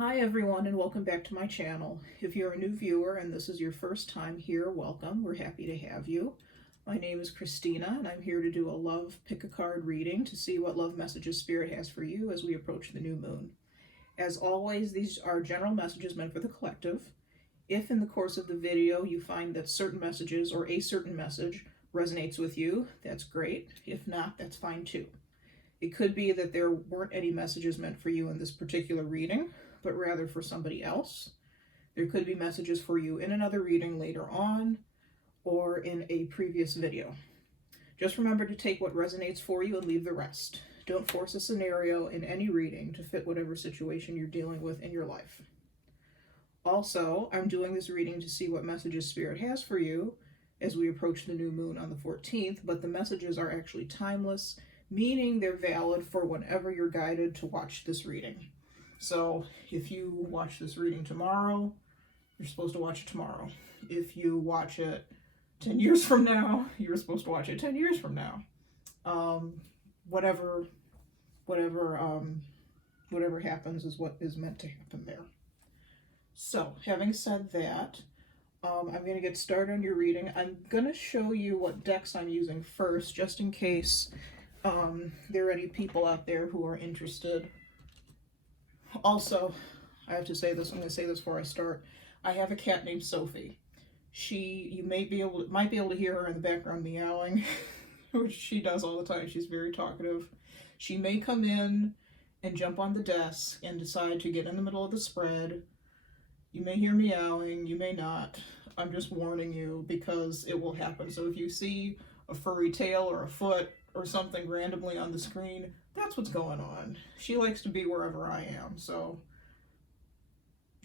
Hi everyone, and welcome back to my channel. If you're a new viewer and this is your first time here, welcome. We're happy to have you. My name is Christina and I'm here to do a love pick a card reading to see what love messages Spirit has for you as we approach the new moon. As always, these are general messages meant for the collective. If in the course of the video you find that certain messages or a certain message resonates with you, that's great. If not, that's fine too. It could be that there weren't any messages meant for you in this particular reading, but rather for somebody else. There could be messages for you in another reading later on or in a previous video. Just remember to take what resonates for you and leave the rest. Don't force a scenario in any reading to fit whatever situation you're dealing with in your life. Also, I'm doing this reading to see what messages Spirit has for you as we approach the new moon on the 14th, but the messages are actually timeless, meaning they're valid for whenever you're guided to watch this reading. So if you watch this reading tomorrow, you're supposed to watch it tomorrow. If you watch it 10 years from now, you're supposed to watch it 10 years from now. Whatever happens is what is meant to happen there. So having said that, I'm going to get started on your reading. I'm going to show you what decks I'm using first, just in case there are any people out there who are interested. Also, I have to say this, I'm going to say this before I start. I have a cat named Sophie. You might be able to hear her in the background meowing, which she does all the time. She's very talkative. She may come in and jump on the desk and decide to get in the middle of the spread. You may hear meowing, you may not. I'm just warning you because it will happen. So if you see a furry tail or a foot or something randomly on the screen, that's what's going on. She likes to be wherever I am, so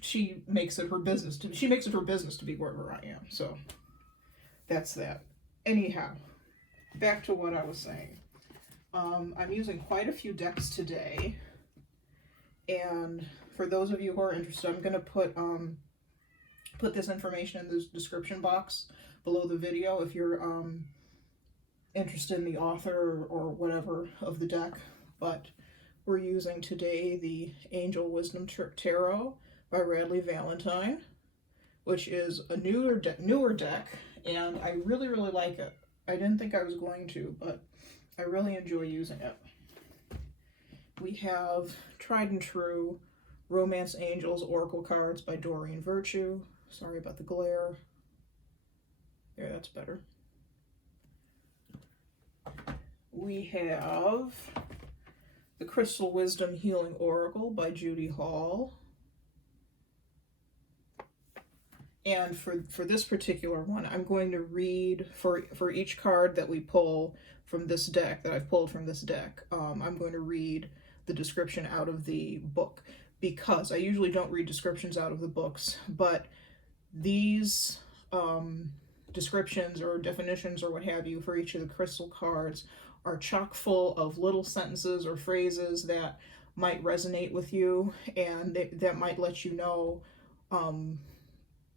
she makes it her business to be wherever I am. So that's that. Anyhow, back to what I was saying. I'm using quite a few decks today, and for those of you who are interested, I'm going to put this information in the description box below the video if you're interested in the author or whatever of the deck. But we're using today the Angel Wisdom Tarot by Radleigh Valentine, which is a newer deck, and I really like it. I didn't think I was going to, but I really enjoy using it. We have Tried and True Romance Angels Oracle cards by Doreen Virtue. Sorry about the glare. There, that's better. We have the Crystal Wisdom Healing Oracle by Judy Hall. And for this particular one, I'm going to read for each card that we pull from this deck, that I've pulled from this deck, I'm going to read the description out of the book, because I usually don't read descriptions out of the books, but these descriptions or definitions or what have you for each of the crystal cards are chock full of little sentences or phrases that might resonate with you, and that might let you know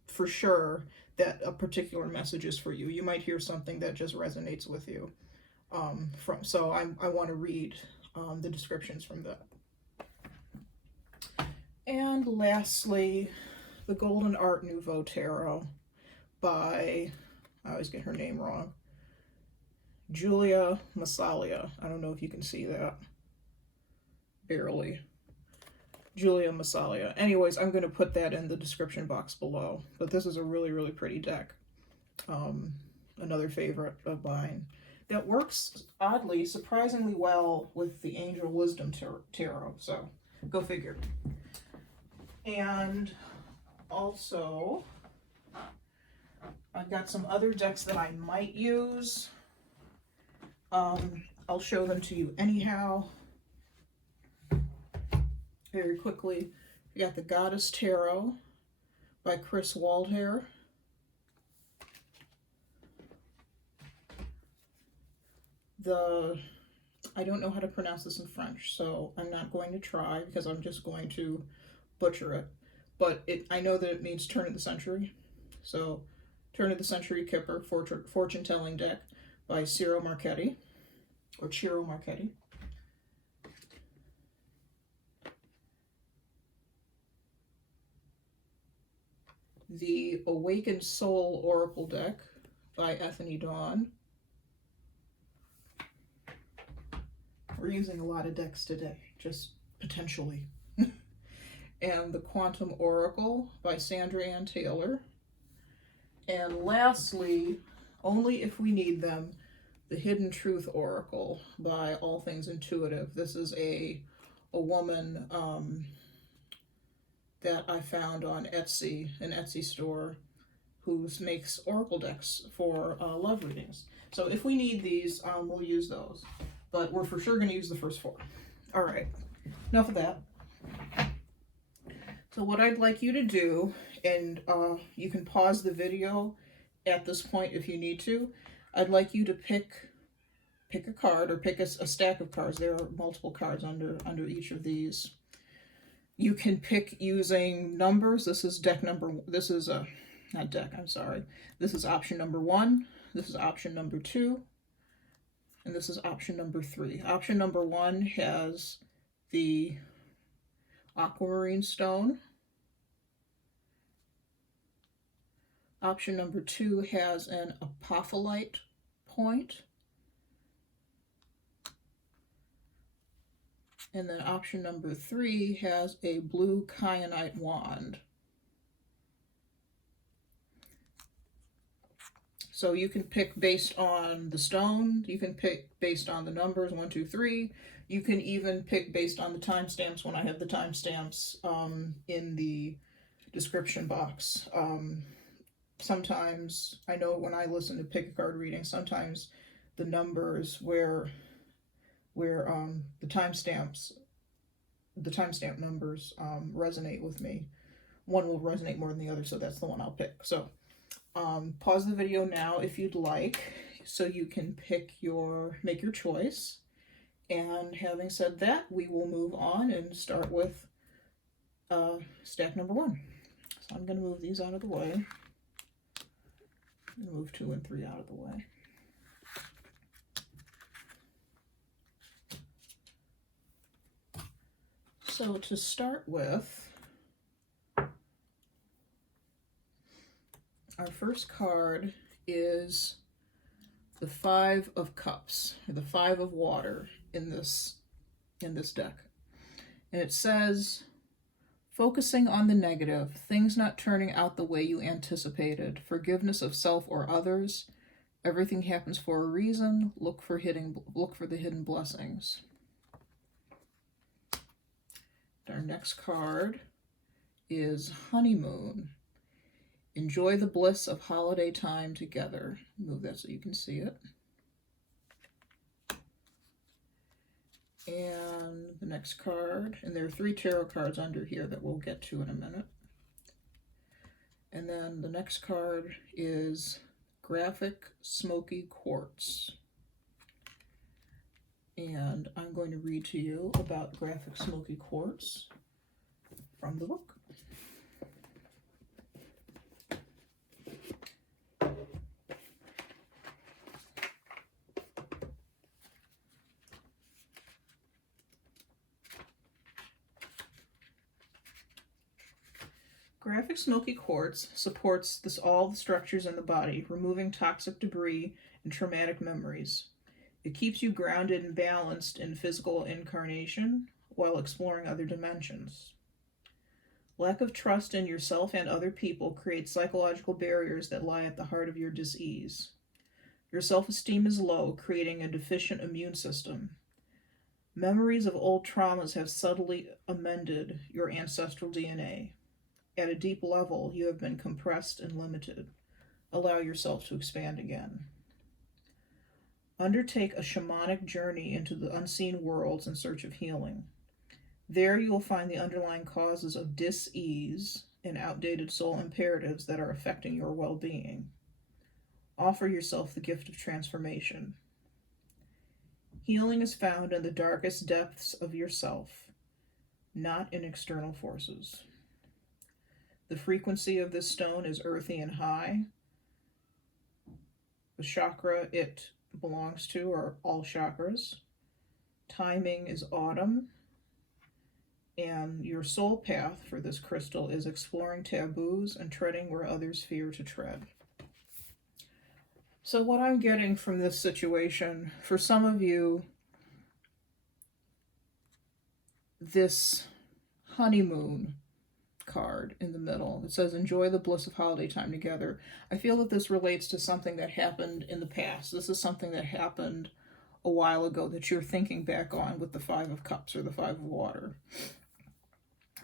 for sure that a particular message is for you. You might hear something that just resonates with you. So I want to read the descriptions from that. And lastly, the Golden Art Nouveau Tarot by, I always get her name wrong, Giulia, Massaglia. I don't know if you can see that. Barely. Giulia, Massaglia. Anyways, I'm going to put that in the description box below. But this is a really pretty deck. Another favorite of mine. That works, oddly, surprisingly well with the Angel Wisdom Tarot. So, go figure. And also, I've got some other decks that I might use. I'll show them to you anyhow. Very quickly, we got the Goddess Tarot by Chris Waldhair. I don't know how to pronounce this in French, so I'm not going to try because I'm just going to butcher it. But I know that it means turn of the century. So, Turn of the Century Kipper Fortune Telling Deck by Ciro Marchetti. the Awakened Soul Oracle deck by Ethany Dawn. We're using a lot of decks today, just potentially. And the Quantum Oracle by Sandra Ann Taylor. And lastly, only if we need them, the Hidden Truth Oracle by All Things Intuitive. This is a woman that I found on Etsy, an Etsy store, who makes oracle decks for love readings. So if we need these, we'll use those. But we're for sure going to use the first 4. All right, enough of that. So what I'd like you to do, and you can pause the video at this point if you need to, I'd like you to pick a card, or pick a stack of cards. There are multiple cards under each of these. You can pick using numbers. This is deck number, this is not deck, I'm sorry. This is option number 1, this is option number 2, and this is option number 3. Option number 1 has the Aquamarine stone. Option number 2 has an Apophylite point. And then option number 3 has a blue Kyanite wand. So you can pick based on the stone, you can pick based on the numbers 1, 2, 3. You can even pick based on the timestamps when I have the timestamps in the description box. Sometimes, I know when I listen to pick a card reading, sometimes the numbers where the timestamp numbers resonate with me. One will resonate more than the other, so that's the one I'll pick. So pause the video now if you'd like, so you can make your choice. And having said that, we will move on and start with stack number 1. So I'm going to move these out of the way. I'm going to move 2 and 3 out of the way. So to start with, our first card is the 5 of Cups, or the 5 of Water in this deck. And it says, focusing on the negative, things not turning out the way you anticipated, forgiveness of self or others, everything happens for a reason, look for the hidden blessings. Our next card is Honeymoon. Enjoy the bliss of holiday time together. Move that so you can see it. And the next card, and there are 3 tarot cards under here that we'll get to in a minute. And then the next card is Graphic Smoky Quartz. And I'm going to read to you about Graphic Smoky Quartz from the book. Graphic Smoky Quartz supports all the structures in the body, removing toxic debris and traumatic memories. It keeps you grounded and balanced in physical incarnation while exploring other dimensions. Lack of trust in yourself and other people creates psychological barriers that lie at the heart of your dis-ease. Your self-esteem is low, creating a deficient immune system. Memories of old traumas have subtly amended your ancestral DNA. At a deep level, you have been compressed and limited. Allow yourself to expand again. Undertake a shamanic journey into the unseen worlds in search of healing. There you will find the underlying causes of dis-ease and outdated soul imperatives that are affecting your well-being. Offer yourself the gift of transformation. Healing is found in the darkest depths of yourself, not in external forces. The frequency of this stone is earthy and high. The chakra it belongs to are all chakras. Timing is autumn. And your soul path for this crystal is exploring taboos and treading where others fear to tread. So what I'm getting from this situation, for some of you, this honeymoon card in the middle, it says enjoy the bliss of holiday time together. I feel that this relates to something that happened in the past. This is something that happened a while ago that you're thinking back on with the Five of Cups or the Five of Water.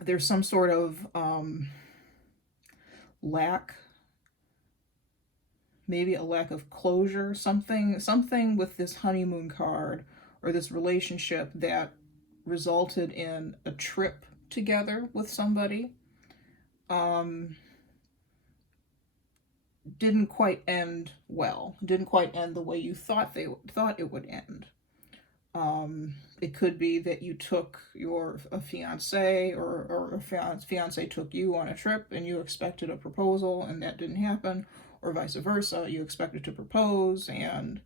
There's some sort of lack, maybe a lack of closure, something with this honeymoon card or this relationship that resulted in a trip together with somebody. Didn't quite end well. Didn't quite end the way you thought it would end. It could be that you took a fiance or a fiance took you on a trip and you expected a proposal and that didn't happen, or vice versa. You expected to propose and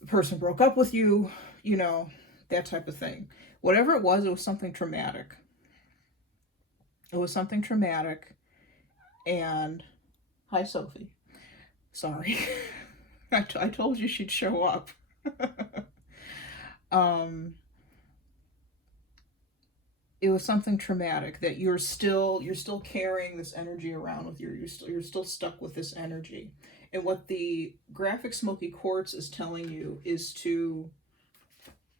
the person broke up with you, that type of thing. Whatever it was something traumatic. It was something traumatic. And hi, Sophie. Sorry. I told you she'd show up. It was something traumatic that you're still carrying this energy around with you. You're still stuck with this energy. And what the graphic smoky quartz is telling you is to,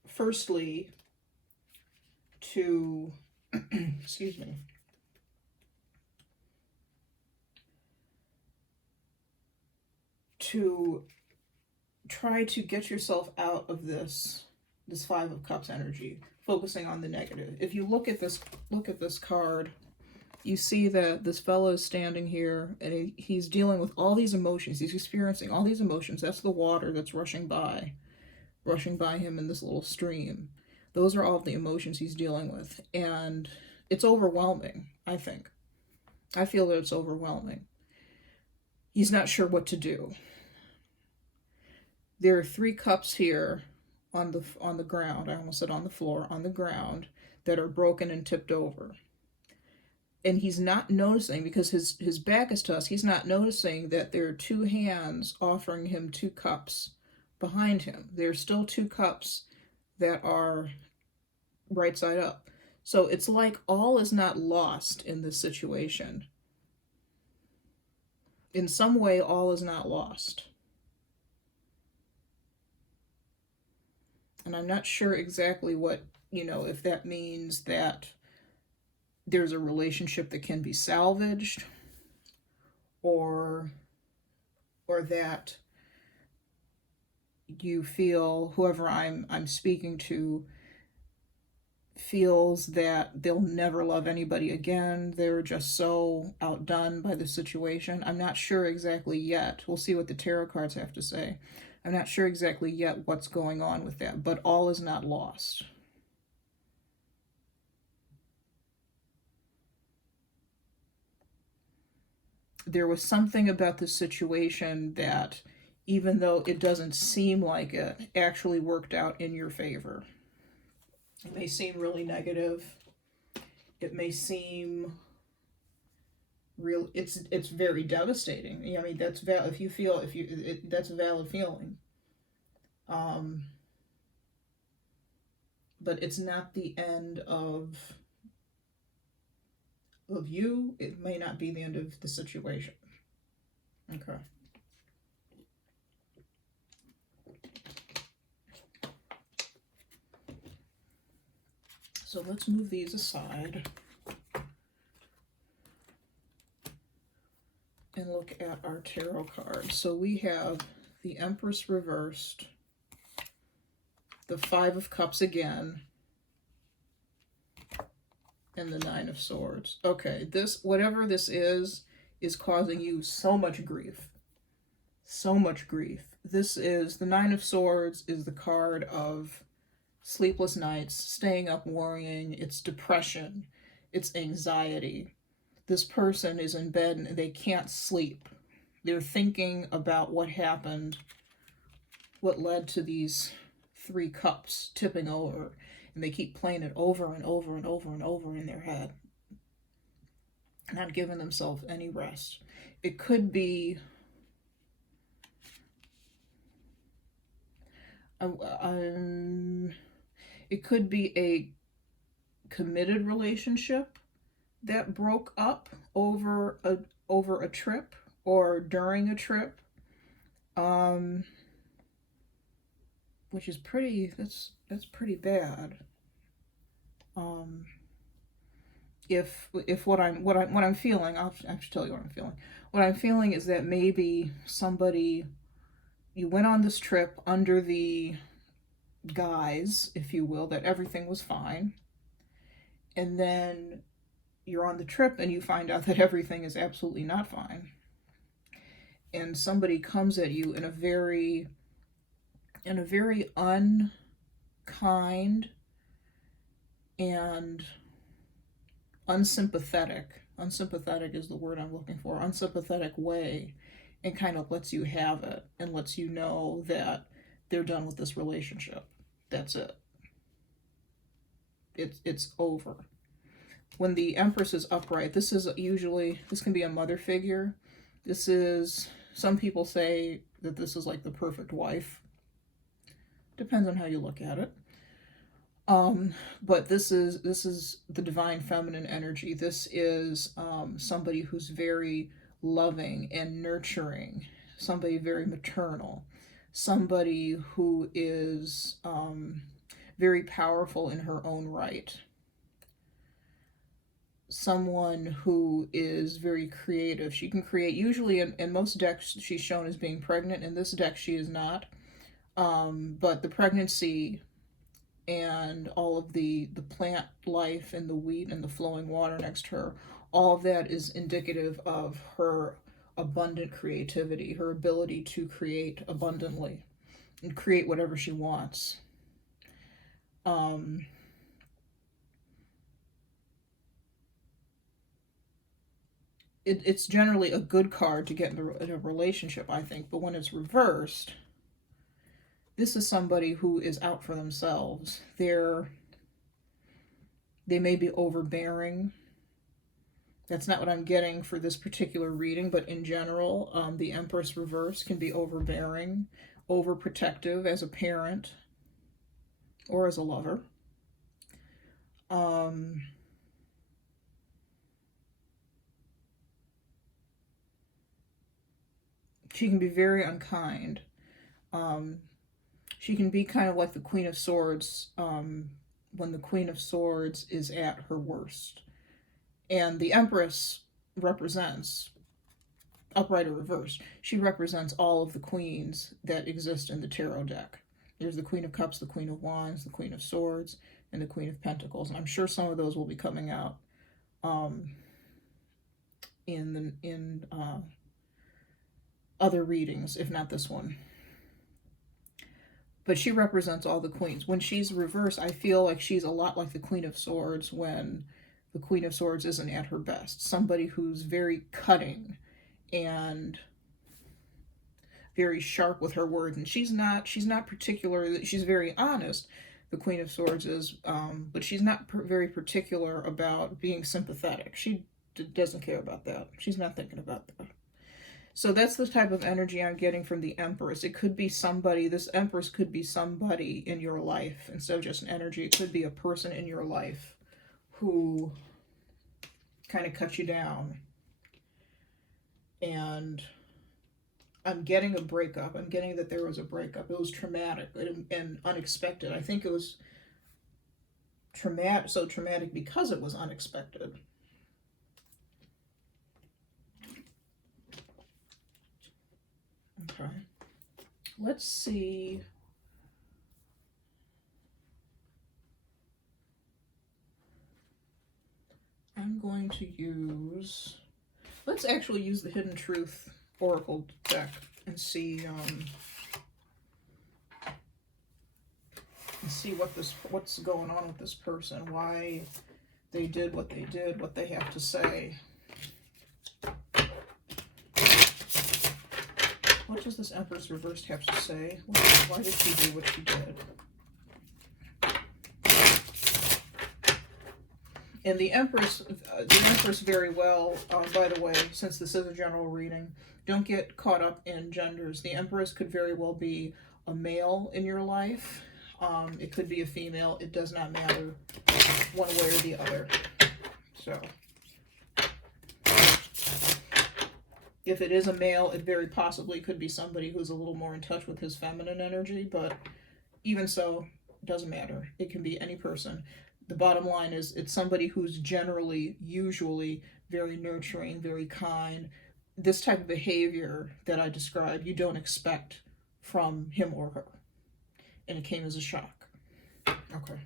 firstly, excuse me, to try to get yourself out of this Five of Cups energy, focusing on the negative. If you look at this card, you see that this fellow is standing here and he's dealing with all these emotions. He's experiencing all these emotions. That's the water that's rushing by him in this little stream. Those are all the emotions he's dealing with. And it's overwhelming, I think. I feel that it's overwhelming. He's not sure what to do. There are 3 cups here on the ground. I almost said on the floor, on the ground, that are broken and tipped over. And he's not noticing, because his back is to us, he's not noticing that there are 2 hands offering him 2 cups behind him. There's still 2 cups that are right side up. So it's like all is not lost in this situation. In some way, all is not lost. And I'm not sure exactly what, if that means that there's a relationship that can be salvaged, or that you feel, whoever I'm speaking to feels that they'll never love anybody again. They're just so outdone by the situation. I'm not sure exactly yet. We'll see what the tarot cards have to say. I'm not sure exactly yet what's going on with that, but all is not lost. There was something about the situation that, even though it doesn't seem like it, actually worked out in your favor. It may seem really negative. It may seem real. It's very devastating. I mean, that's valid. That's a valid feeling. But it's not the end of you. It may not be the end of the situation. Okay. So let's move these aside and look at our tarot cards. So we have the Empress reversed, the Five of Cups again, and the Nine of Swords. Okay, whatever this is causing you so much grief. So much grief. The Nine of Swords is the card of sleepless nights, staying up worrying. It's depression. It's anxiety. This person is in bed and they can't sleep. They're thinking about what happened, what led to these 3 cups tipping over. and they keep playing it over and over and over and over in their head, not giving themselves any rest. It could be a committed relationship that broke up over a trip or during a trip, which is that's pretty bad. If what I'm feeling, I'll actually tell you what I'm feeling. What I'm feeling is that maybe you went on this trip under the guise, if you will, that everything was fine, and then you're on the trip and you find out that everything is absolutely not fine, and somebody comes at you in a very unkind and unsympathetic is the word I'm looking for, unsympathetic way, and kind of lets you have it and lets you know that they're done with this relationship. That's it. It's over. When the Empress is upright, this can be a mother figure. Some people say that this is like the perfect wife. Depends on how you look at it. But this is the divine feminine energy. This is somebody who's very loving and nurturing, somebody very maternal, somebody who is very powerful in her own right, someone who is very creative. She can create, usually in most decks she's shown as being pregnant. In this deck she is not, but the pregnancy and all of the plant life and the wheat and the flowing water next to her, all of that is indicative of her abundant creativity, her ability to create abundantly and create whatever she wants. It's generally a good card to get in a relationship, I think, but when it's reversed, this is somebody who is out for themselves. They may be overbearing. That's not what I'm getting for this particular reading, but in general, the Empress reverse can be overbearing, overprotective as a parent or as a lover. She can be very unkind. She can be kind of like the Queen of Swords when the Queen of Swords is at her worst. And the Empress represents, upright or reversed, she represents all of the queens that exist in the tarot deck. There's the Queen of Cups, the Queen of Wands, the Queen of Swords, and the Queen of Pentacles. And I'm sure some of those will be coming out in other readings, if not this one. But she represents all the queens. When she's reversed, I feel like she's a lot like the Queen of Swords when the Queen of Swords isn't at her best. Somebody who's very cutting and very sharp with her words. And she's not particular. She's very honest, the Queen of Swords is, but she's not very particular about being sympathetic. She doesn't care about that. She's not thinking about that. So that's the type of energy I'm getting from the Empress. It could be somebody, this Empress could be somebody in your life instead of just an energy. It could be a person in your life who kind of cut you down. And I'm getting a breakup. I'm getting that there was a breakup. It was traumatic and unexpected. I think it was so traumatic because it was unexpected. Okay, let's see. I'm going to let's actually use the Hidden Truth Oracle deck and see what's going on with this person, why they did what they did, what they have to say. What does this Empress reversed have to say? Why did she do what she did? And the Empress very well, by the way, since this is a general reading, don't get caught up in genders. The Empress could very well be a male in your life. It could be a female. It does not matter one way or the other. So, if it is a male, it very possibly could be somebody who's a little more in touch with his feminine energy, but even so, it doesn't matter. It can be any person. The bottom line is it's somebody who's usually very nurturing, very kind. This type of behavior that I described, you don't expect from him or her. And it came as a shock. Okay.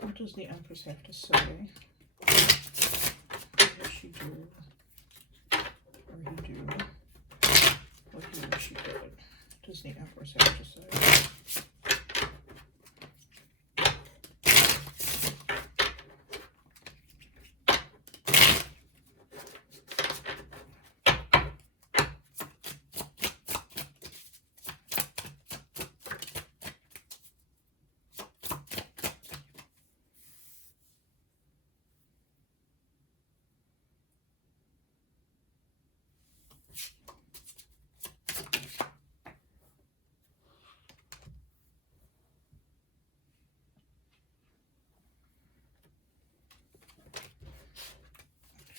What does the Empress have to say? What does she do? Or he do? What he or she did? What does the Empress have to say?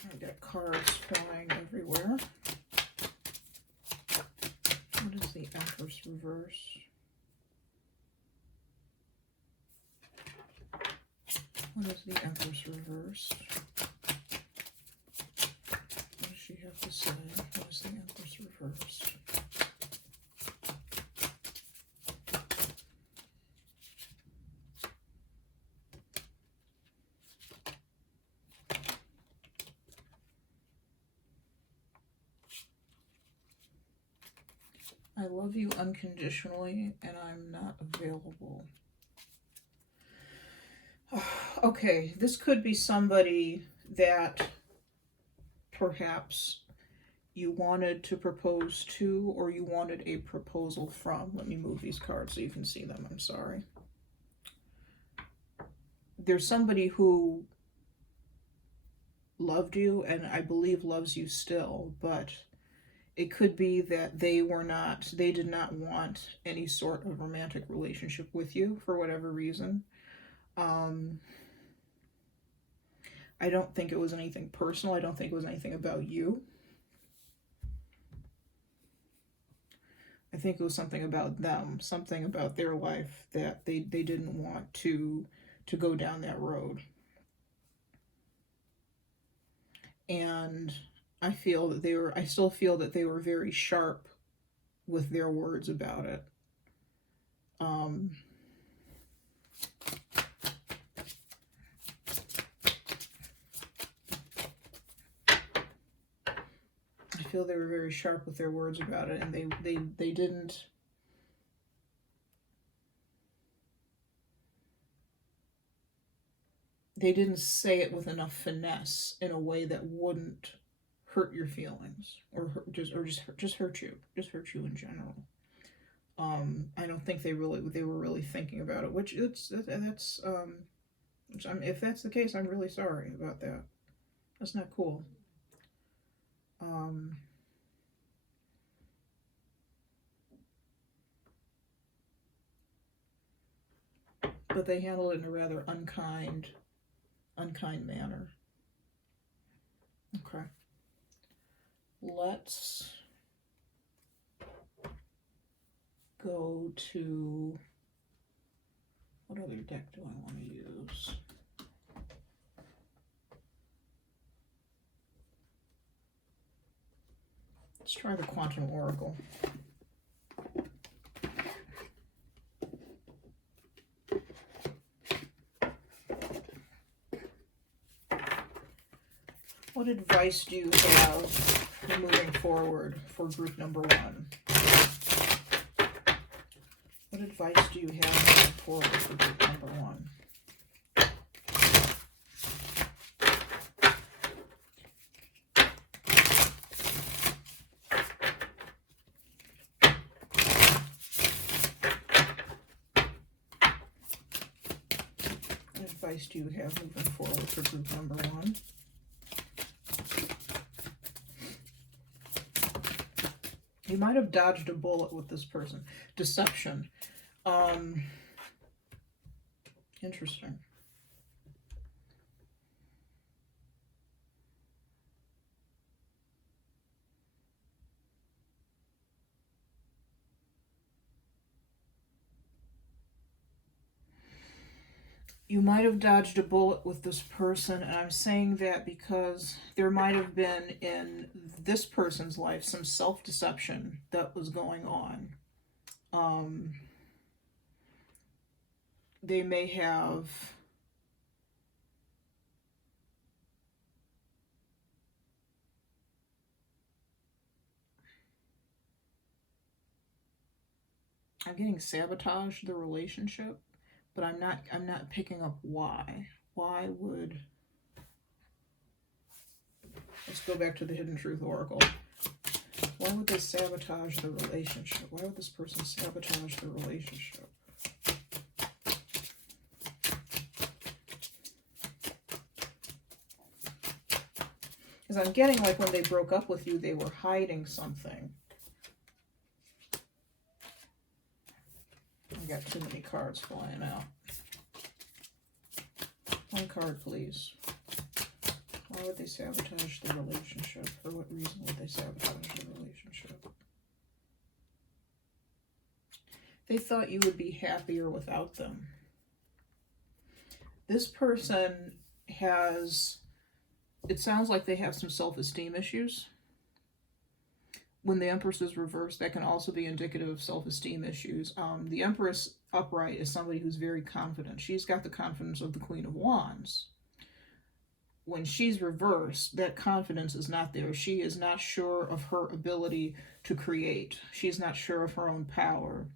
I got cards flying everywhere. What is the Empress reverse? What is the Empress reverse? What does she have to say? What is the Empress reverse? I love you unconditionally, and I'm not available. Okay, this could be somebody that perhaps you wanted to propose to, or you wanted a proposal from. Let me move these cards so you can see them. I'm sorry. There's somebody who loved you, and I believe loves you still, but it could be that they did not want any sort of romantic relationship with you for whatever reason. I don't think it was anything personal. I don't think it was anything about you. I think it was something about them, something about their life that they didn't want to go down that road. And I still feel that they were very sharp with their words about it. I feel they were very sharp with their words about it, and they didn't say it with enough finesse in a way that wouldn't hurt your feelings, or just hurt you in general. I don't think they were really thinking about it, which if that's the case, I'm really sorry about that. That's not cool. But they handled it in a rather unkind manner. Okay. Let's go to, what other deck do I want to use? Let's try the Quantum Oracle. What advice do you have moving forward for group number 1? What advice do you have moving forward for group number 1? advice do you have moving forward for group number 1? You might have dodged a bullet with this person. Deception. Interesting. You might have dodged a bullet with this person, and I'm saying that because there might have been in this person's life some self-deception that was going on. They may have I'm getting sabotage the relationship, but I'm not picking up why. Why would... Let's go back to the Hidden Truth Oracle. Why would they sabotage the relationship? Why would this person sabotage the relationship? Because I'm getting like when they broke up with you, they were hiding something. I got too many cards flying out. One card, please. Why would they sabotage the relationship? For what reason would they sabotage the relationship? They thought you would be happier without them. This person has... It sounds like they have some self-esteem issues. When the Empress is reversed, that can also be indicative of self-esteem issues. The Empress upright is somebody who's very confident. She's got the confidence of the Queen of Wands. When she's reversed, that confidence is not there. She is not sure of her ability to create. She's not sure of her own power.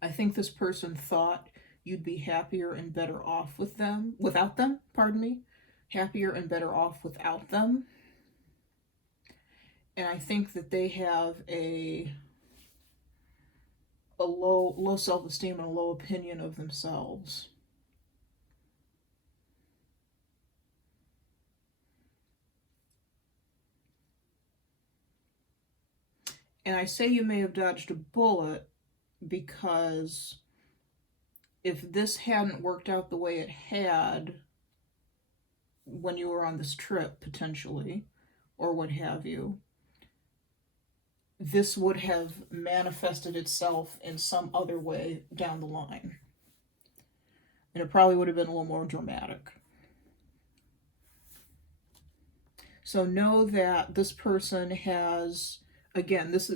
I think this person thought you'd be happier and better off without them, pardon me. Happier and better off without them. And I think that they have a low self-esteem and a low opinion of themselves. And I say you may have dodged a bullet because if this hadn't worked out the way it had when you were on this trip, potentially, or what have you, this would have manifested itself in some other way down the line. And it probably would have been a little more dramatic. So know that this person has, again, this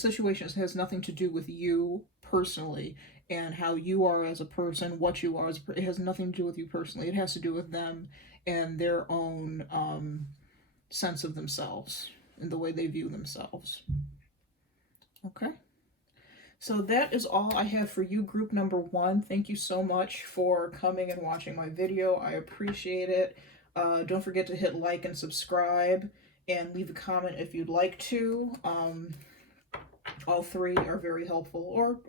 situation has nothing to do with you personally and how you are as a person, what you are as a person. It has nothing to do with you personally. It has to do with them and their own sense of themselves and the way they view themselves. Okay. So that is all I have for you, group number 1. Thank you so much for coming and watching my video. I appreciate it. Don't forget to hit like and subscribe and leave a comment if you'd like to. All 3 are very helpful,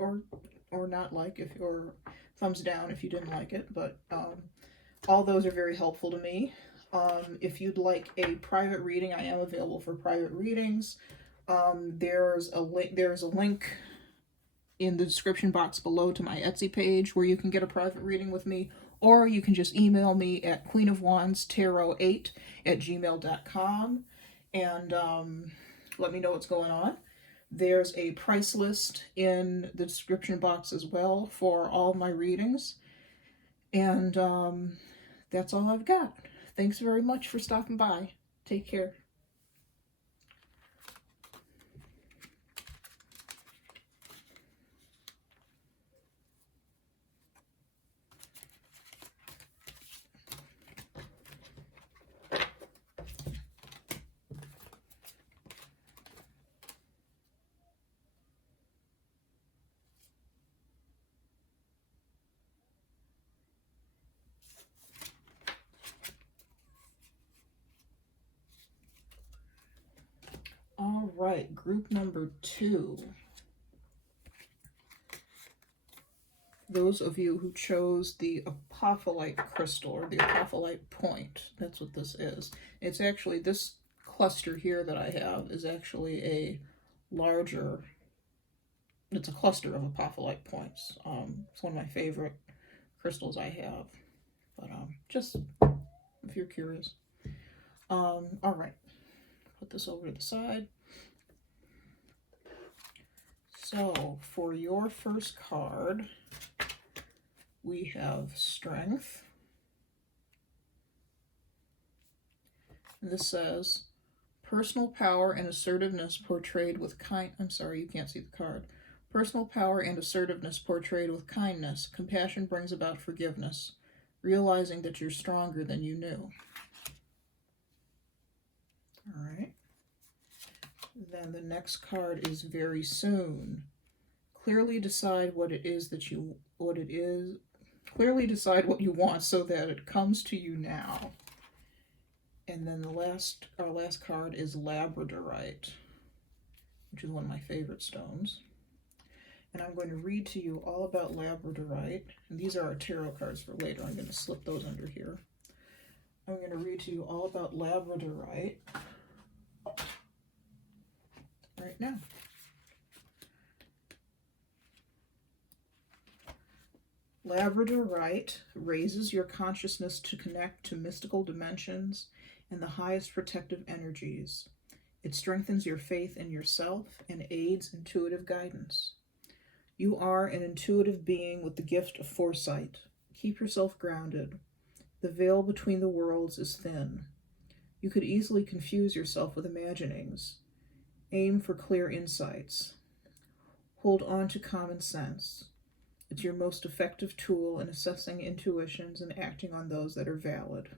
or not like, if you're thumbs down if you didn't like it, but all those are very helpful to me. If you'd like a private reading, I am available for private readings. There's a link in the description box below to my Etsy page where you can get a private reading with me, or you can just email me at queenofwandstarot8@gmail.com and let me know what's going on. There's a price list in the description box as well for all my readings. And that's all I've got. Thanks very much for stopping by. Take care. All right, group number 2. those of you who chose the Apophylite crystal or the Apophylite point, that's what this is. It's actually, this cluster here that I have is actually a larger, it's a cluster of Apophylite points. It's one of my favorite crystals I have, but just if you're curious. All right, put this over to the side. So for your first card, we have Strength. This says, personal power and assertiveness portrayed with I'm sorry, you can't see the card. Personal power and assertiveness portrayed with kindness. Compassion brings about forgiveness, realizing that you're stronger than you knew. All right. Then the next card is Very Soon. Clearly decide what it is that you, clearly decide what you want so that it comes to you now. And then our last card is Labradorite, which is one of my favorite stones. And I'm going to read to you all about Labradorite. And these are our tarot cards for later. I'm going to slip those under here. I'm going to read to you all about Labradorite right now. Labradorite raises your consciousness to connect to mystical dimensions and the highest protective energies. It strengthens your faith in yourself and aids intuitive guidance. You are an intuitive being with the gift of foresight. Keep yourself grounded. The veil between the worlds is thin. You could easily confuse yourself with imaginings. Aim for clear insights. Hold on to common sense. It's your most effective tool in assessing intuitions and acting on those that are valid.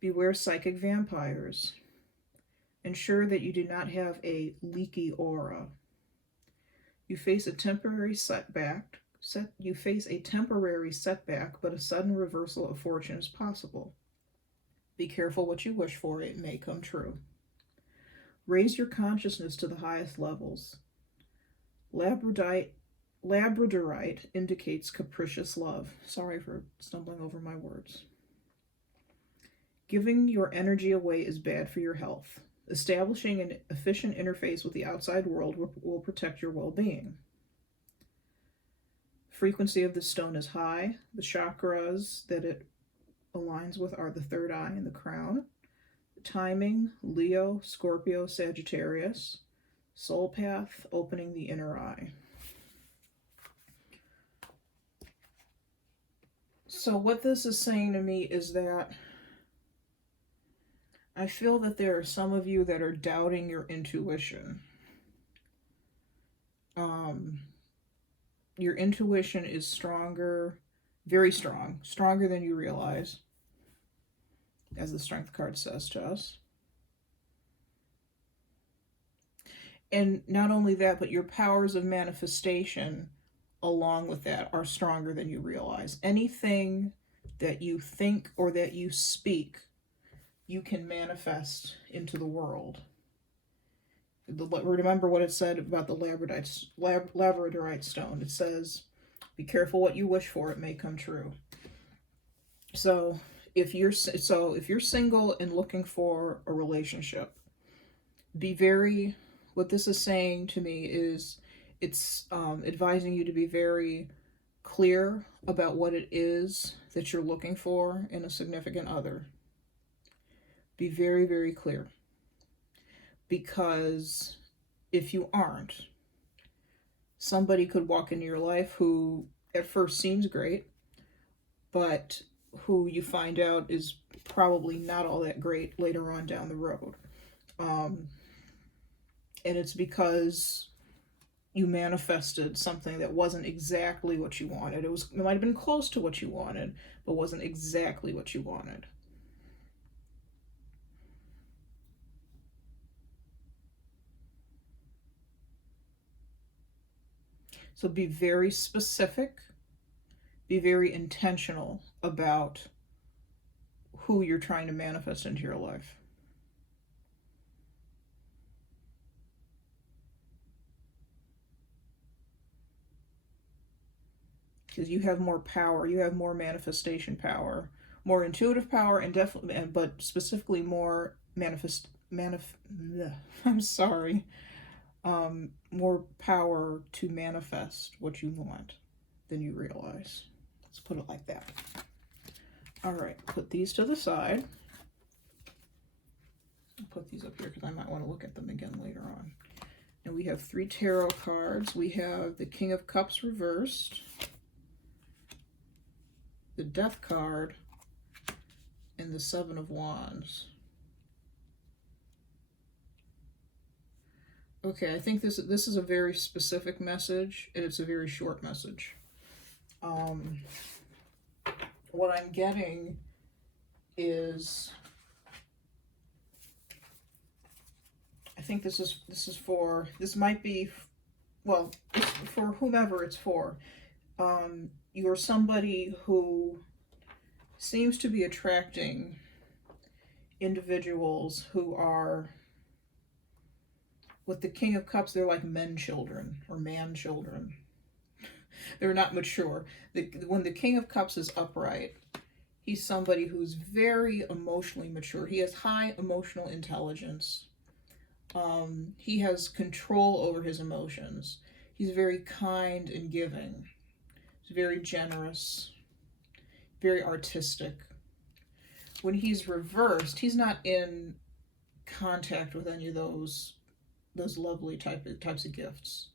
Beware psychic vampires. Ensure that you do not have a leaky aura. You face a temporary setback, but a sudden reversal of fortune is possible. Be careful what you wish for, it may come true. Raise your consciousness to the highest levels. Labradorite indicates capricious love. Sorry for stumbling over my words. Giving your energy away is bad for your health. Establishing an efficient interface with the outside world will protect your well-being. Frequency of the stone is high. The chakras that it aligns with are the third eye and the crown. Timing, Leo, Scorpio, Sagittarius. Soul path, opening the inner eye. So what this is saying to me is that I feel that there are some of you that are doubting your intuition. Your intuition is stronger, very strong, stronger than you realize, as the Strength card says to us. And not only that, but your powers of manifestation along with that are stronger than you realize. Anything that you think or that you speak, you can manifest into the world. Remember what it said about the Labradorite stone. It says, be careful what you wish for, it may come true. So if you're single and looking for a relationship, what this is saying to me is it's advising you to be very clear about what it is that you're looking for in a significant other. Be very, very clear. Because if you aren't, somebody could walk into your life who at first seems great, but who you find out is probably not all that great later on down the road. And it's because you manifested something that wasn't exactly what you wanted. It might have been close to what you wanted, but wasn't exactly what you wanted. So be very specific, be very intentional about who you're trying to manifest into your life. because you have more power, you have more manifestation power, more intuitive power, and definitely, but specifically more I'm sorry, more power to manifest what you want than you realize. Let's put it like that. All right, put these to the side. I'll put these up here because I might want to look at them again later on. And we have 3 tarot cards. We have the King of Cups reversed, the Death card, and the 7 of Wands. Okay, I think this is a very specific message, and it's a very short message. What I'm getting is, I think this might be, well, it's for whomever it's for. You're somebody who seems to be attracting individuals who are, with the King of Cups, they're like men children or man children. They're not mature. When the King of Cups is upright, he's somebody who's very emotionally mature. He has high emotional intelligence. He has control over his emotions. He's very kind and giving. He's very generous, very artistic. When he's reversed, he's not in contact with any of those lovely types of gifts.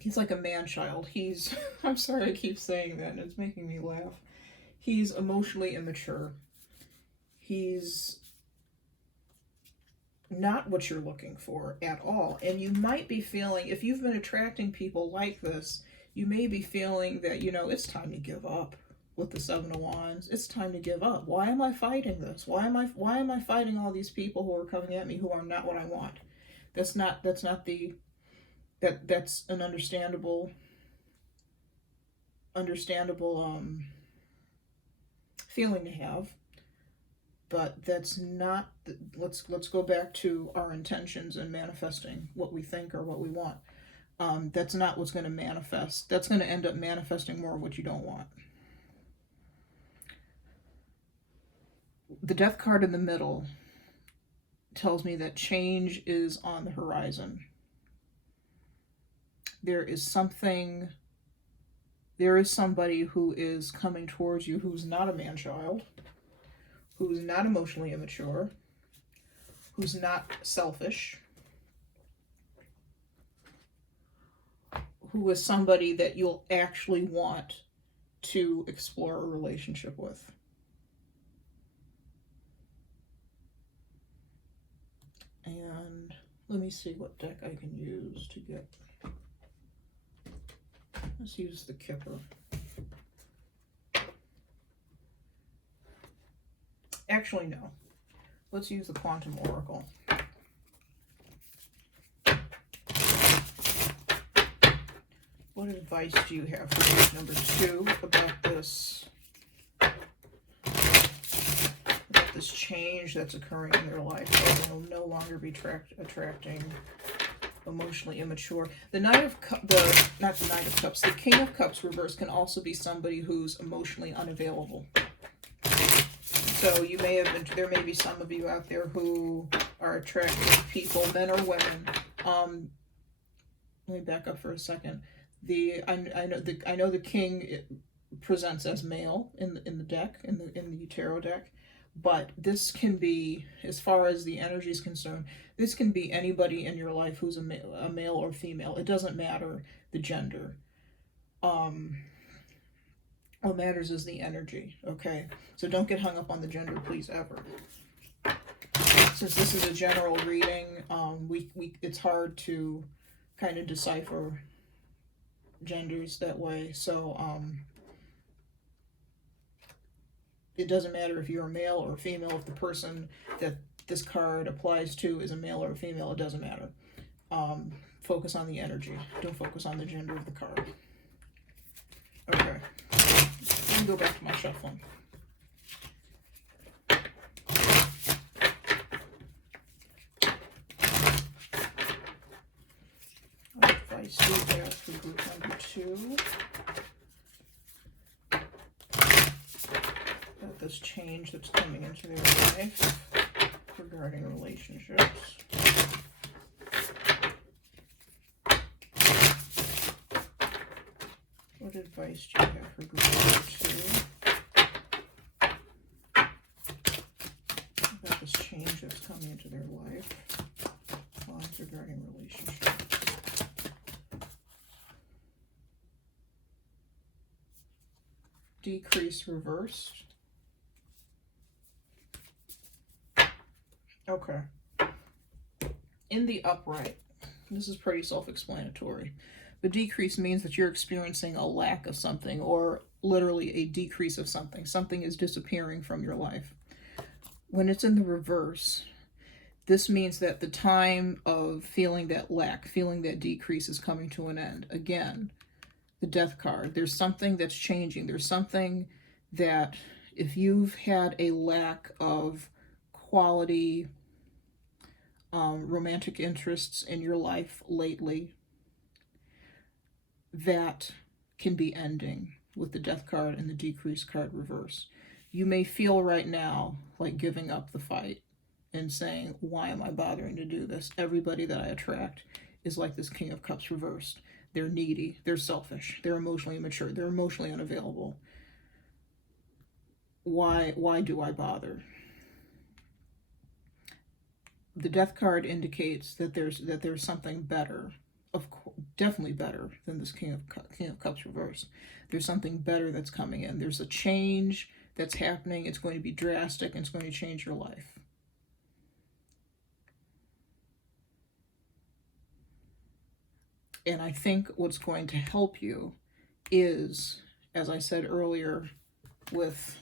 He's like a man-child. He's, I'm sorry I keep saying that, and it's making me laugh. He's emotionally immature. He's not what you're looking for at all. And you might be feeling, if you've been attracting people like this, you may be feeling that, you know, it's time to give up with the 7 of Wands. It's time to give up. Why am I fighting this? Why am I fighting all these people who are coming at me who are not what I want? That's an understandable feeling to have, but that's not, let's go back to our intentions and manifesting what we think or what we want. That's not what's going to manifest. That's going to end up manifesting more of what you don't want. The Death card in the middle tells me that change is on the horizon. There is somebody who is coming towards you who's not a man-child, who's not emotionally immature, who's not selfish, who is somebody that you'll actually want to explore a relationship with. And let me see what deck I can use to get. Let's use the Kipper. Actually, no. Let's use the Quantum Oracle. What advice do you have for page number 2 about this? About this change that's occurring in their life. They will no longer be attracting emotionally immature. The Knight of Cups, not the Knight of Cups, the King of Cups reverse can also be somebody who's emotionally unavailable. So you may have been, there may be some of you out there who are attracted to people, men or women. Let me back up for a second. I know the King presents as male in the deck, in the tarot deck. But this can be, as far as the energy is concerned, this can be anybody in your life who's a male or female. It doesn't matter the gender. What matters is the energy, okay? So don't get hung up on the gender, please, ever. Since this is a general reading, it's hard to kind of decipher genders that way. So, it doesn't matter if you're a male or a female. If the person that this card applies to is a male or a female, it doesn't matter. Focus on the energy. Don't focus on the gender of the card. Okay. Let me go back to my shuffling. What advice do you have for group number 2? About this change that's coming into their life regarding relationships. What advice do you have for group number 2? About this change that's coming into their life. Thoughts regarding relationships. Decrease reversed. Okay. In the upright, this is pretty self-explanatory. The decrease means that you're experiencing a lack of something, or literally a decrease of something. Something is disappearing from your life. When it's in the reverse, this means that the time of feeling that lack, feeling that decrease is coming to an end. Again, the Death card. There's something that's changing. There's something that if you've had a lack of quality romantic interests in your life lately, that can be ending with the Death card and the Decrease card reverse. You may feel right now like giving up the fight and saying, why am I bothering to do this? Everybody that I attract is like this King of Cups reversed. They're needy, they're selfish, they're emotionally immature, they're emotionally unavailable. Why do I bother? The Death card indicates that there's something better, definitely better than this King of Cups reverse. There's something better that's coming in. There's a change that's happening. It's going to be drastic, and it's going to change your life. And I think what's going to help you is, as I said earlier, with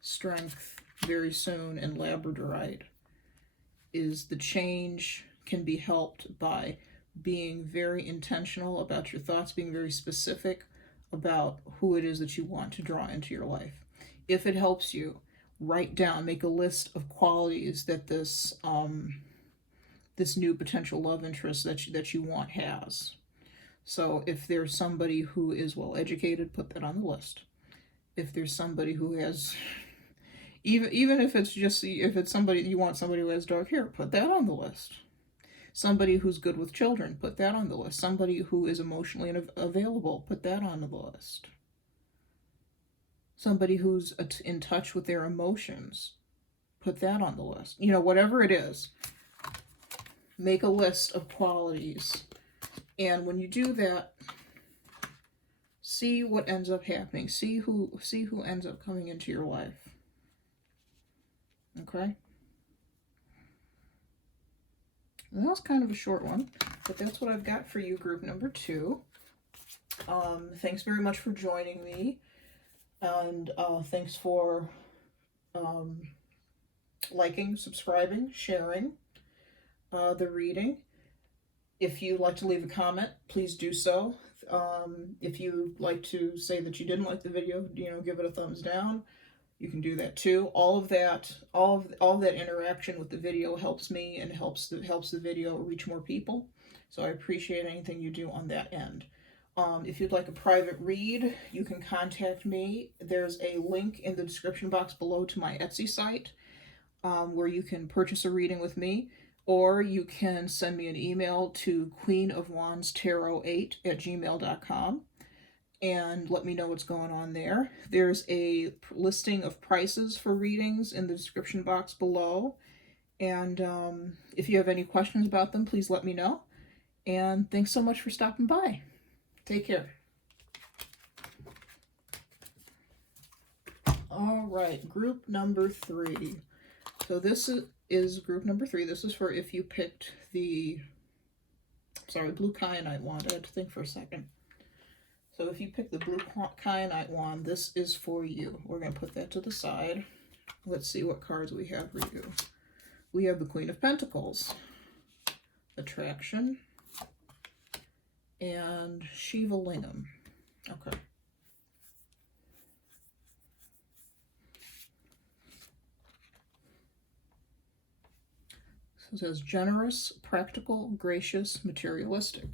Strength very soon and Labradorite, is the change can be helped by being very intentional about your thoughts, being very specific about who it is that you want to draw into your life. If it helps you, write down, make a list of qualities that this this new potential love interest that you want has. So if there's somebody who is well educated, put that on the list. If there's somebody who has, even if it's somebody you want, somebody who has dark hair, put that on the list. Somebody who's good with children, put that on the list. Somebody who is emotionally available, put that on the list. Somebody who's in touch with their emotions, put that on the list. You know, whatever it is, make a list of qualities. And when you do that, see what ends up happening. See who ends up coming into your life. Okay? And that was kind of a short one, but that's what I've got for you, group number 2. Thanks very much for joining me, and thanks for liking, subscribing, sharing the reading. If you'd like to leave a comment, please do so. If you'd like to say that you didn't like the video, give it a thumbs down. You can do that too. All of that interaction with the video helps me and helps the video reach more people. So I appreciate anything you do on that end. If you'd like a private read, you can contact me. There's a link in the description box below to my Etsy site where you can purchase a reading with me, or you can send me an email to queenofwandstarot8@gmail.com. and let me know what's going on there. There's a listing of prices for readings in the description box below. And if you have any questions about them, please let me know. And thanks so much for stopping by. Take care. All right, group number 3. So this is group number 3. This is for if you picked the, blue Kyanite wand. I had to think for a second. So if you pick the blue Kyanite wand, this is for you. We're going to put that to the side. Let's see what cards we have for you. We have the Queen of Pentacles, Attraction, and Shiva Lingam. Okay. So it says generous, practical, gracious, materialistic.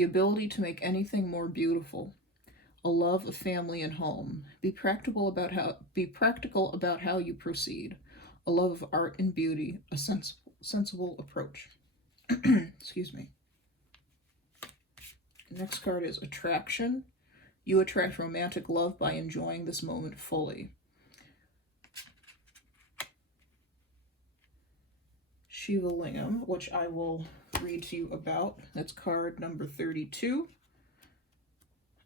the ability to make anything more beautiful, a love of family and home. Be practical about how you proceed, a love of art and beauty, a sensible approach. Excuse me. Next card is attraction. You attract romantic love by enjoying this moment fully. Shiva Lingam, which I will read to you about. That's card number 32.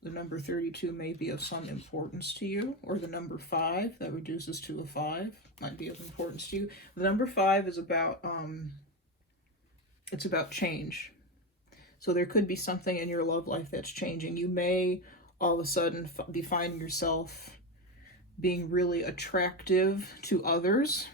The number 32 may be of some importance to you, or the number 5, that reduces to a 5, might be of importance to you. The number 5 is about, it's about change. So there could be something in your love life that's changing. You may all of a sudden be finding yourself being really attractive to others.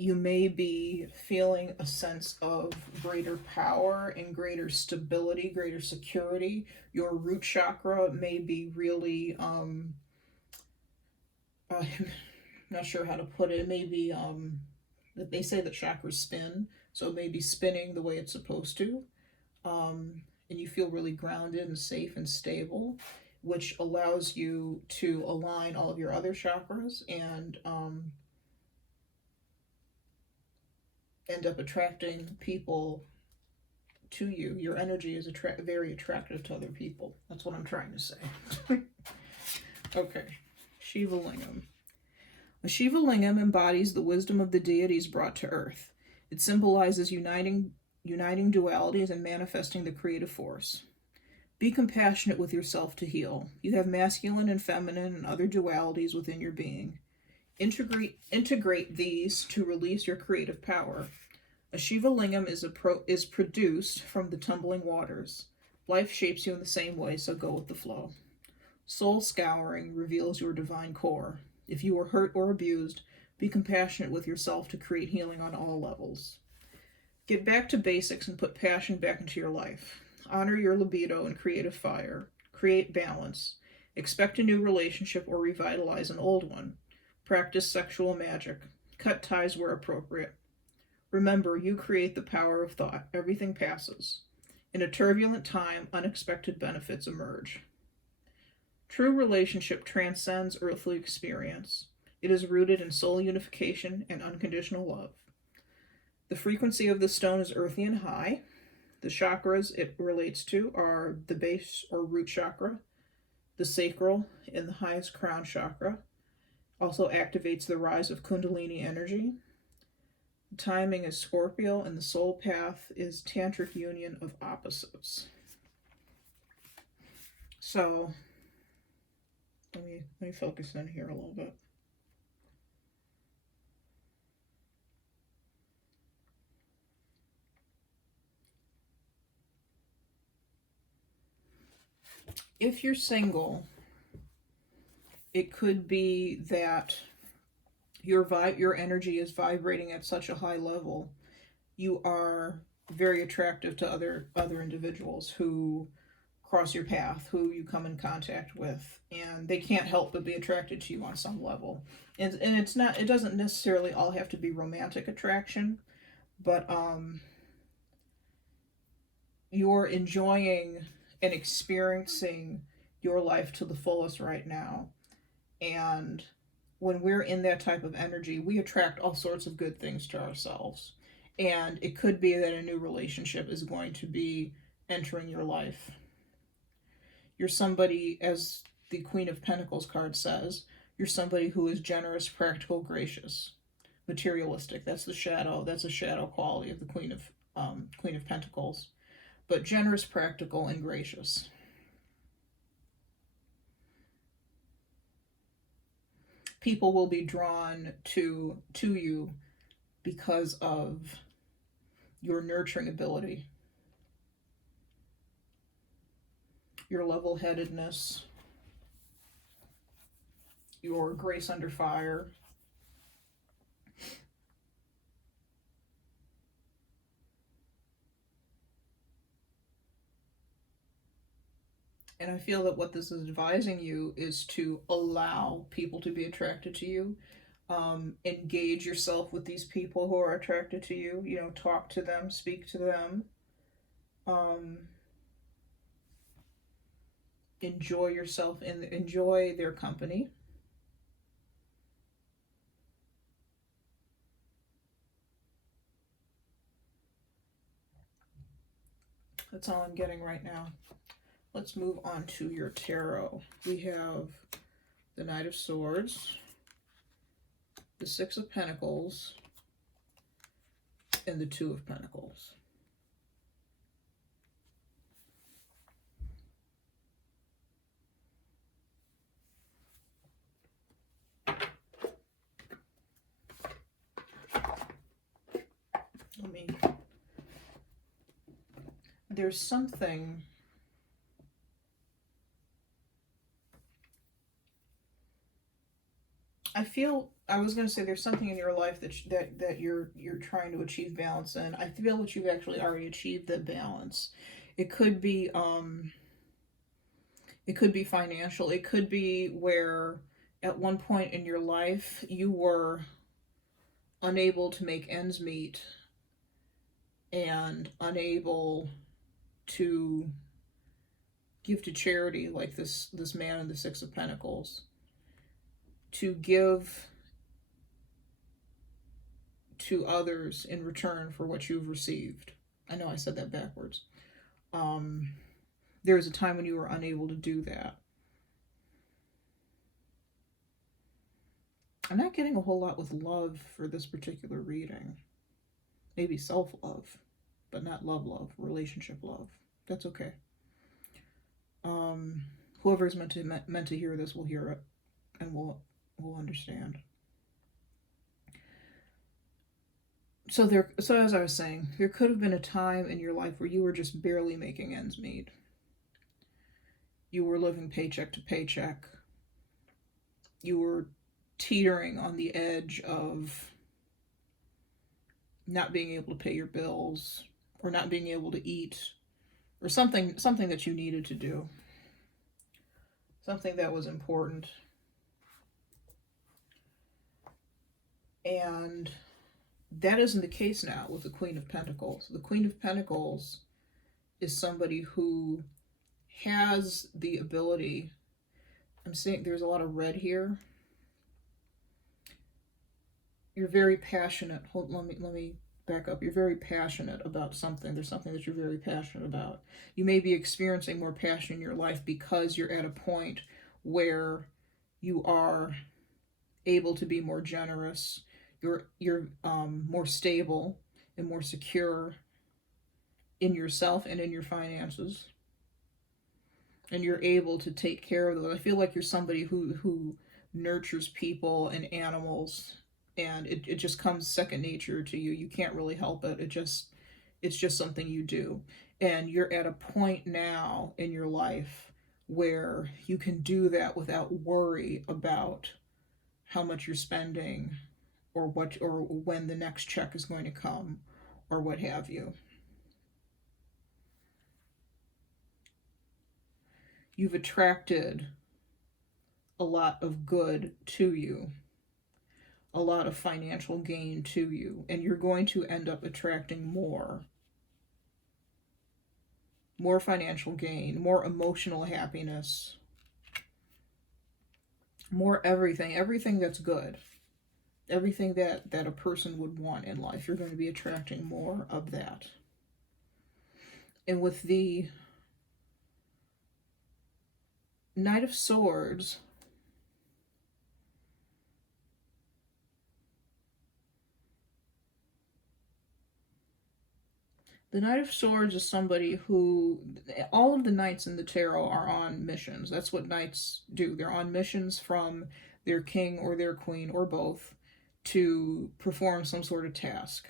You may be feeling a sense of greater power and greater stability, greater security. Your root chakra may be really, not sure how to put it. It may be, they say that chakras spin, so it may be spinning the way it's supposed to. And you feel really grounded and safe and stable, which allows you to align all of your other chakras and end up attracting people to you. Your energy is very attractive to other people. That's what I'm trying to say. Okay, Shiva Lingam. A Shiva Lingam embodies the wisdom of the deities brought to earth. It symbolizes uniting dualities and manifesting the creative force. Be compassionate with yourself to heal. You have masculine and feminine and other dualities within your being. Integrate these to release your creative power. A Shiva Lingam is produced from the tumbling waters. Life shapes you in the same way, so go with the flow. Soul scouring reveals your divine core. If you were hurt or abused, be compassionate with yourself to create healing on all levels. Get back to basics and put passion back into your life. Honor your libido and creative fire. Create balance. Expect a new relationship or revitalize an old one. Practice sexual magic. Cut ties where appropriate. Remember, you create the power of thought. Everything passes. In a turbulent time, unexpected benefits emerge. True relationship transcends earthly experience. It is rooted in soul unification and unconditional love. The frequency of the stone is earthy and high. The chakras it relates to are the base or root chakra, the sacral, and the highest crown chakra. Also activates the rise of Kundalini energy. The timing is Scorpio, and the soul path is tantric union of opposites. So, let me focus in here a little bit. If you're single, it could be that your energy is vibrating at such a high level. You are very attractive to other individuals who cross your path, who you come in contact with, and they can't help but be attracted to you on some level. And it doesn't necessarily all have to be romantic attraction, but you're enjoying and experiencing your life to the fullest right now. And when we're in that type of energy, we attract all sorts of good things to ourselves. And it could be that a new relationship is going to be entering your life. You're somebody, as the Queen of Pentacles card says, you're somebody who is generous, practical, gracious, materialistic. That's a shadow quality of the Queen of Pentacles. But generous, practical, and gracious. People will be drawn to you because of your nurturing ability, your level-headedness, your grace under fire. And I feel that what this is advising you is to allow people to be attracted to you, Engage yourself with these people who are attracted to you. You know, talk to them, speak to them. Um, Enjoy yourself and enjoy their company. That's all I'm getting right now. Let's move on to your tarot. We have the Knight of Swords, the Six of Pentacles, and the Two of Pentacles. There's something I was going to say there's something in your life that you're trying to achieve balance in. I feel that you've actually already achieved that balance. It could be financial. It could be where at one point in your life you were unable to make ends meet and unable to give to charity, like this man in the Six of Pentacles, to give to others in return for what you've received. I know I said that backwards. There was a time when you were unable to do that. I'm not getting a whole lot with love for this particular reading. Maybe self-love, but not love, relationship love. That's okay. Whoever's meant to hear this will hear it and will understand. So as I was saying, there could have been a time in your life where you were just barely making ends meet. You were living paycheck to paycheck. You were teetering on the edge of not being able to pay your bills, or not being able to eat, or something that you needed to do. Something that was important. And that isn't the case now with the Queen of Pentacles. The Queen of Pentacles is somebody who has the ability. I'm saying there's a lot of red here. You're very passionate. Let me back up. You're very passionate about something. There's something that you're very passionate about. You may be experiencing more passion in your life because you're at a point where you are able to be more generous. You're more stable and more secure in yourself and in your finances, and you're able to take care of those. I feel like you're somebody who nurtures people and animals, and it just comes second nature to you. You can't really help it. It's just something you do. And you're at a point now in your life where you can do that without worry about how much you're spending, or when the next check is going to come, or what have you. You've attracted a lot of good to you, a lot of financial gain to you, and you're going to end up attracting more financial gain, more emotional happiness, more everything that's good, everything that a person would want in life. You're going to be attracting more of that. And with the Knight of Swords, the Knight of Swords is somebody who, all of the knights in the tarot are on missions. That's what knights do. They're on missions from their king or their queen, or both, to perform some sort of task.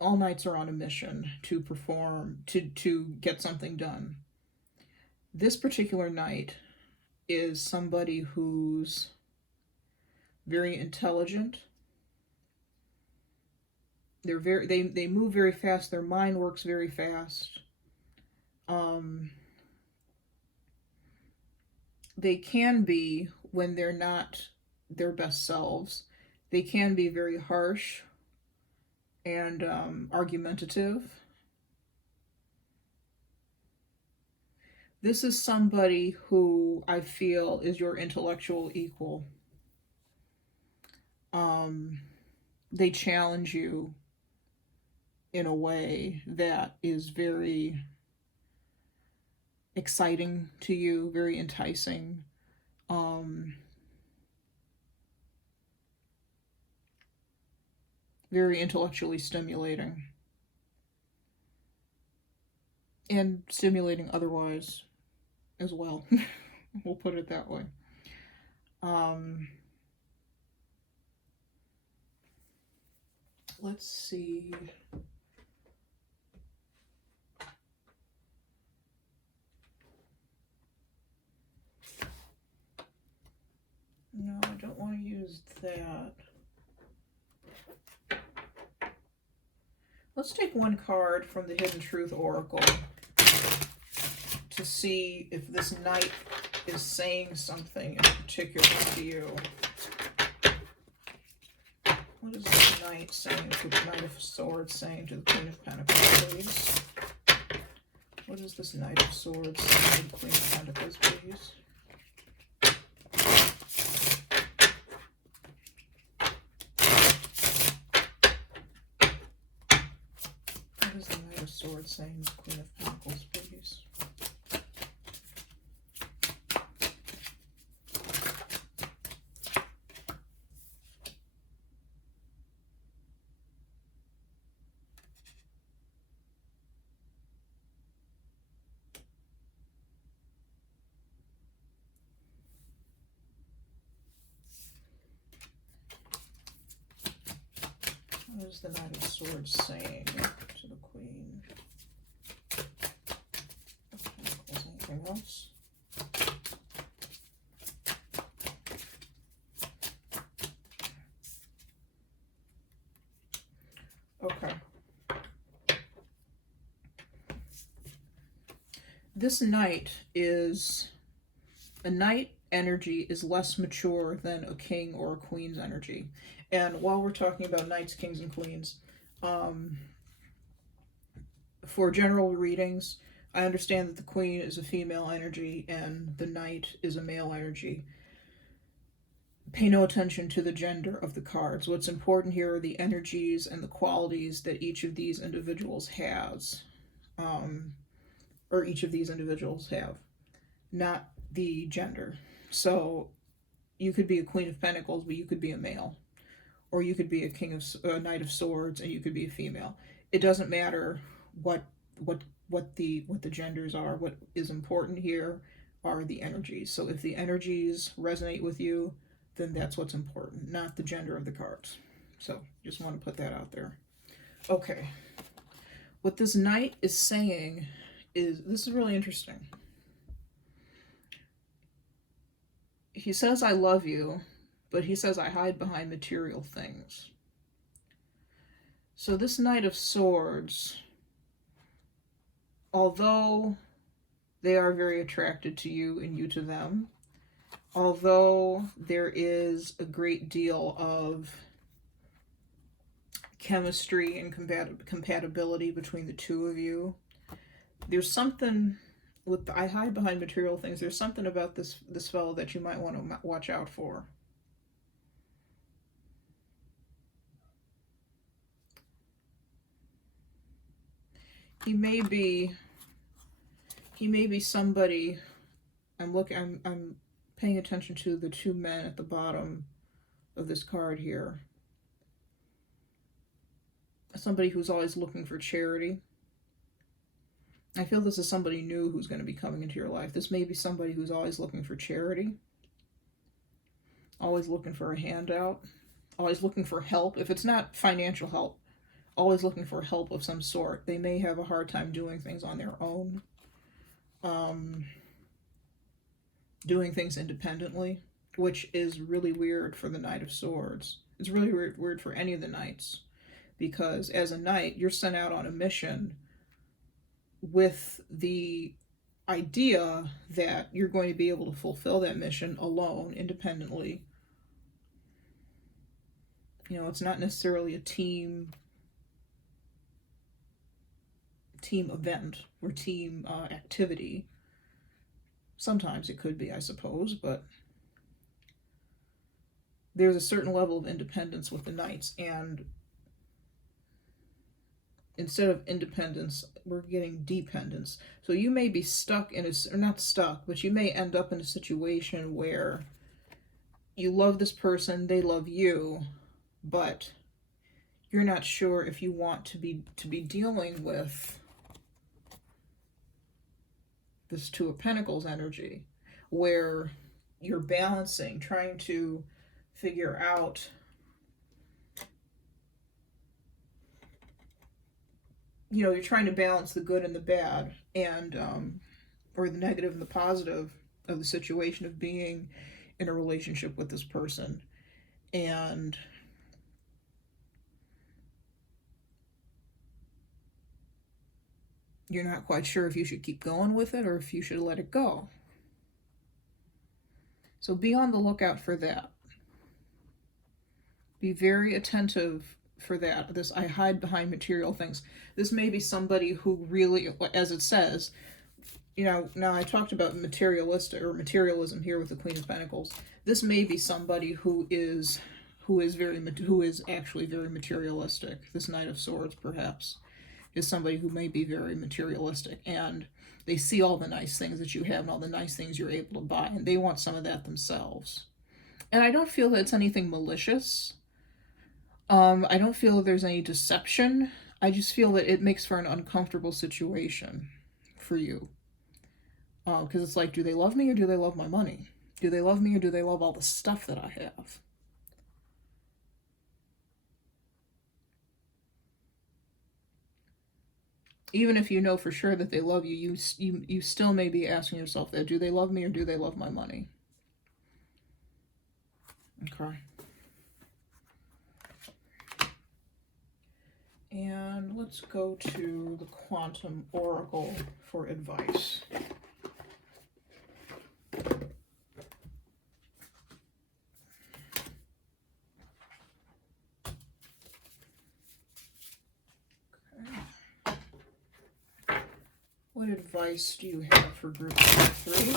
All knights are on a mission to perform, to get something done. This particular knight is somebody who's very intelligent. They move very fast. Their mind works very fast. they can be, when they're not their best selves, they can be very harsh and argumentative. This is somebody who I feel is your intellectual equal. They challenge you in a way that is very exciting to you, very enticing. Very intellectually stimulating. And stimulating otherwise as well. We'll put it that way. Let's see. No, I don't want to use that. Let's take one card from the Hidden Truth Oracle to see if this knight is saying something in particular to you. What is this knight saying to the Knight of Swords saying to the Queen of Pentacles, please? What is this Knight of Swords saying to the Queen of Pentacles, please? What is the Knight of Swords saying to the Queen of Pentacles, please? What is the Knight of Swords saying to the Queen of Pentacles? Anything else? Okay. This knight is... a knight energy is less mature than a king or a queen's energy. And while we're talking about knights, kings, and queens, for general readings, I understand that the queen is a female energy and the knight is a male energy. Pay no attention to the gender of the cards. What's important here are the energies and the qualities that each of these individuals has, or each of these individuals have, not the gender. So you could be a Queen of Pentacles, but you could be a male. Or you could be a Knight of Swords, and you could be a female. It doesn't matter what the genders are. What is important here are the energies. So if the energies resonate with you, then that's what's important, not the gender of the cards. So just want to put that out there. Okay. What this knight is saying is, this is really interesting. He says, I love you, but he says, I hide behind material things. So this Knight of Swords, although they are very attracted to you and you to them, although there is a great deal of chemistry and compatibility between the two of you, there's something with I hide behind material things. There's something about this fellow that you might want to watch out for. He may be somebody. I'm paying attention to the two men at the bottom of this card here. Somebody who's always looking for charity. I feel this is somebody new who's going to be coming into your life. This may be somebody who's always looking for charity, always looking for a handout, always looking for help. If it's not financial help, always looking for help of some sort. They may have a hard time doing things on their own, doing things independently, which is really weird for the Knight of Swords. It's really weird for any of the knights, because as a knight, you're sent out on a mission with the idea that you're going to be able to fulfill that mission alone, independently. You know, it's not necessarily a team event or team activity. Sometimes it could be, I suppose, but there's a certain level of independence with the Knights, and instead of independence, we're getting dependence. So you may be stuck in a, or not stuck, but you may end up in a situation where you love this person, they love you, but you're not sure if you want to be dealing with this Two of Pentacles energy, where you're balancing, trying to figure out, you know, you're trying to balance the good and the bad, and or the negative and the positive of the situation of being in a relationship with this person. And you're not quite sure if you should keep going with it or if you should let it go. So be on the lookout for that. Be very attentive for that. This, I hide behind material things. This may be somebody who really, as it says, you know, now I talked about materialistic or materialism here with the Queen of Pentacles. This may be somebody who is actually very materialistic. This Knight of Swords, perhaps, is somebody who may be very materialistic, and they see all the nice things that you have and all the nice things you're able to buy, and they want some of that themselves. And I don't feel that it's anything malicious. I don't feel that there's any deception. I just feel that it makes for an uncomfortable situation for you. Because it's like, do they love me or do they love my money? Do they love me or do they love all the stuff that I have? Even if you know for sure that they love you, you still may be asking yourself that, do they love me or do they love my money? Okay. And let's go to the Quantum Oracle for advice. What advice do you have for group number 3?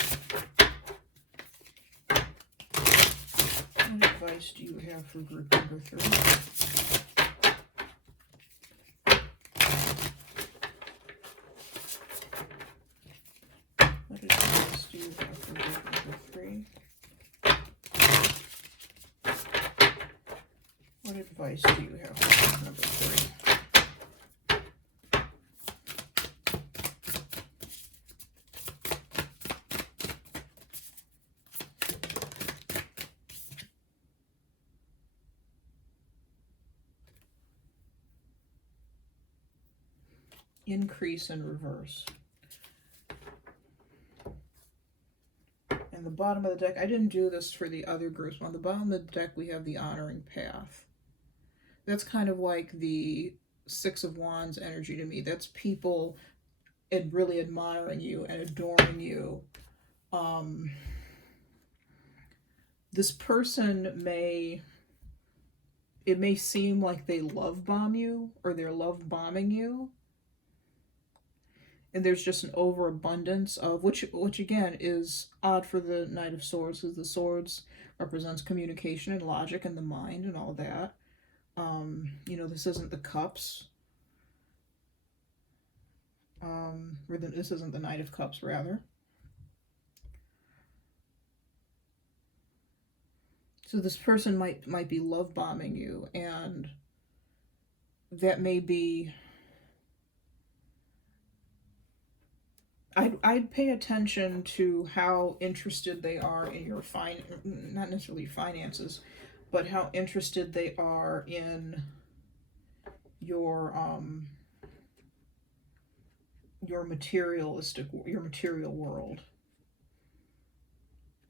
What advice do you have for group number 3? What advice do you have for group number 3? What advice do you have for group number 3? Increase and reverse. And the bottom of the deck, I didn't do this for the other groups, but on the bottom of the deck we have the honoring path. That's kind of like the Six of Wands energy to me. That's people really admiring you and adoring you. This person it may seem like they love bomb you or they're love bombing you. And there's just an overabundance of, which again is odd for the Knight of Swords, because the swords represents communication and logic and the mind and all that. You know, this isn't the Cups. This isn't the Knight of Cups, rather. So this person might be love bombing you, and that may be. I'd pay attention to how interested they are in your not necessarily finances, but how interested they are in your material world.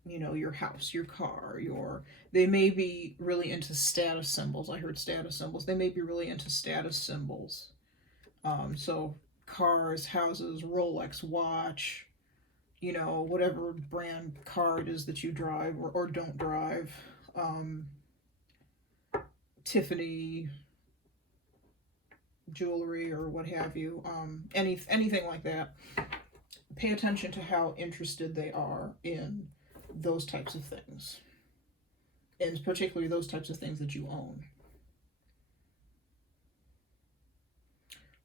You know, your house, your car, they may be really into status symbols. I heard status symbols. They may be really into status symbols. So cars, houses, Rolex watch, you know, whatever brand car it is that you drive or don't drive, Tiffany jewelry or what have you, anything like that. Pay attention to how interested they are in those types of things, and particularly those types of things that you own.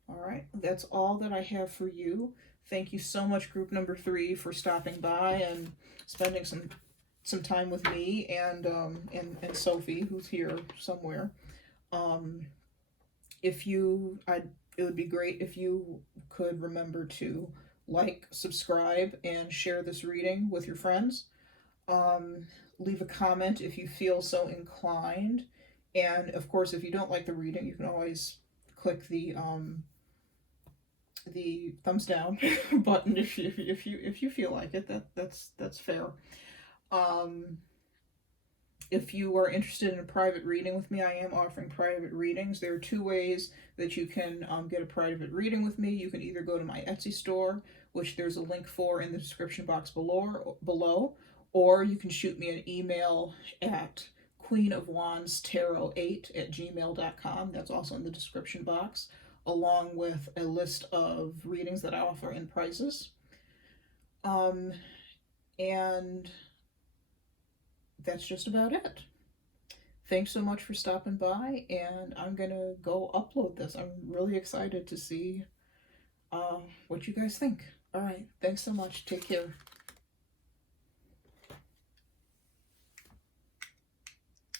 All right, that's all that I have for you. Thank you so much, group number 3, for stopping by and spending some time with me and Sophie, who's here somewhere. It would be great if you could remember to like, subscribe, and share this reading with your friends. Leave a comment if you feel so inclined, and of course, if you don't like the reading, you can always click the thumbs down button if you feel like it. That's fair. If you are interested in a private reading with me, I am offering private readings. There are 2 ways that you can get a private reading with me. You can either go to my Etsy store, which there's a link for in the description box below, or you can shoot me an email at queenofwandstarot8@gmail.com. That's also in the description box, along with a list of readings that I offer and prices. And that's just about it. Thanks so much for stopping by, and I'm gonna go upload this. I'm really excited to see what you guys think. All right, thanks so much. Take care.